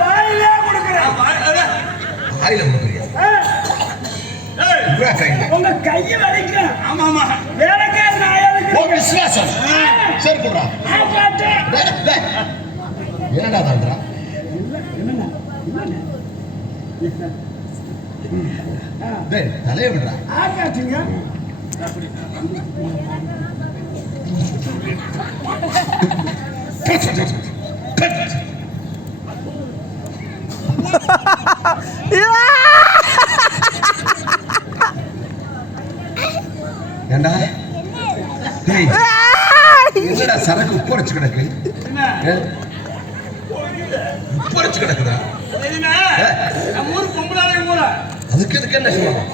வாயிலே கொடுக்குறேன். வாயில கொடுக்குறியா? உங்க கையை வலிக்கும். ஆமா ஆமா வேலைக்கே நான் விசுவாசம் சரி போடுறா. என்னடா தான்றா? தலைய விடுறா. ஆகாச்சுங்க ஏண்டா என்னடா சரக்கு உப்பரைச்சு கிடக்கு? உப்பரைச்சு கிடக்குதா? அதுக்கு எதுக்கு என்ன சொல்லுவாங்க?